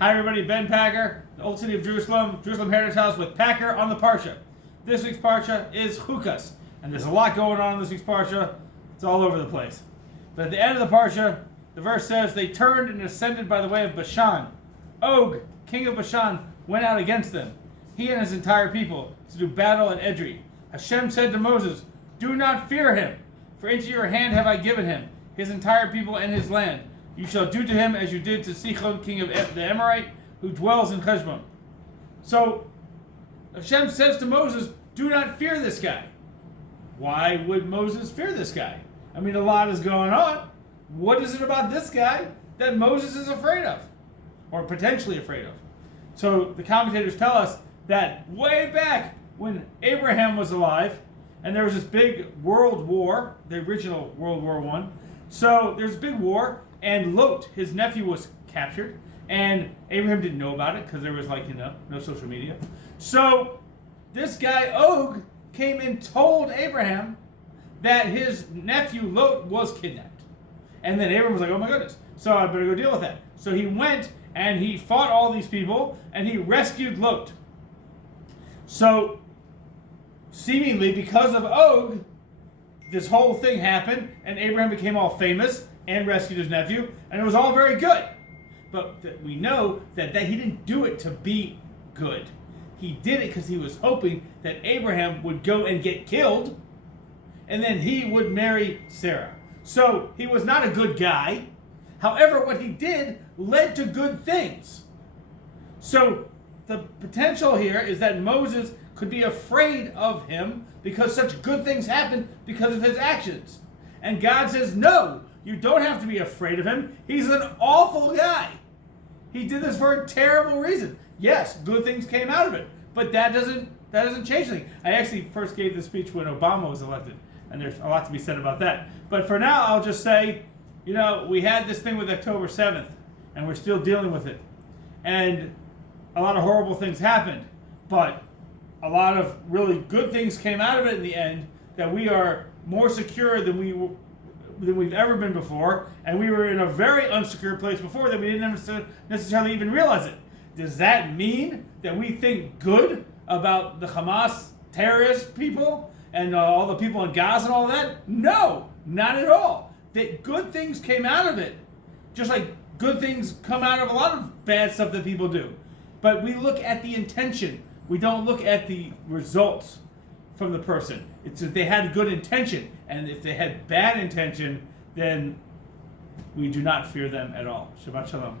Hi everybody, Ben Packer, the Old City of Jerusalem, Jerusalem Heritage House with Packer on the Parsha. This week's Parsha is Chukas, and there's a lot going on in this week's Parsha. It's all over the place. But at the end of the Parsha, the verse says, they turned and ascended by the way of Bashan. Og, king of Bashan, went out against them, he and his entire people, to do battle at Edrei. Hashem said to Moses, do not fear him, for into your hand have I given him, his entire people and his land. You shall do to him as you did to Sichon, king of the Amorite, who dwells in Heshbon. So Hashem says to Moses, do not fear this guy. Why would Moses fear this guy? I mean, a lot is going on. What is it about this guy that Moses is afraid of? Or potentially afraid of? So the commentators tell us that way back when Abraham was alive, and there was this big world war, the original World War I. So there's a big war, and Lot, his nephew, was captured, and Abraham didn't know about it because there was no social media. So this guy Og came and told Abraham that his nephew Lot was kidnapped. And then Abraham was like, oh my goodness, so I better go deal with that. So he went and he fought all these people and he rescued Lot. So seemingly because of Og, this whole thing happened and Abraham became all famous and rescued his nephew, and it was all very good. But we know that he didn't do it to be good. He did it because he was hoping that Abraham would go and get killed, and then he would marry Sarah. So he was not a good guy. However, what he did led to good things. So the potential here is that Moses could be afraid of him because such good things happened because of his actions. And God says, no, you don't have to be afraid of him. He's an awful guy. He did this for a terrible reason. Yes, good things came out of it, but that doesn't change anything. I actually first gave this speech when Obama was elected, and there's a lot to be said about that. But for now, I'll just say, we had this thing with October 7th, and we're still dealing with it. And a lot of horrible things happened, but a lot of really good things came out of it in the end, that we are more secure than we've ever been before, and we were in a very unsecure place before that we didn't necessarily even realize it. Does that mean that we think good about the Hamas terrorist people and all the people in Gaza and all that? No, not at all. That good things came out of it, just like good things come out of a lot of bad stuff that people do. But we look at the intention. We don't look at the results from the person. It's if they had good intention, and if they had bad intention, then we do not fear them at all. Shabbat Shalom.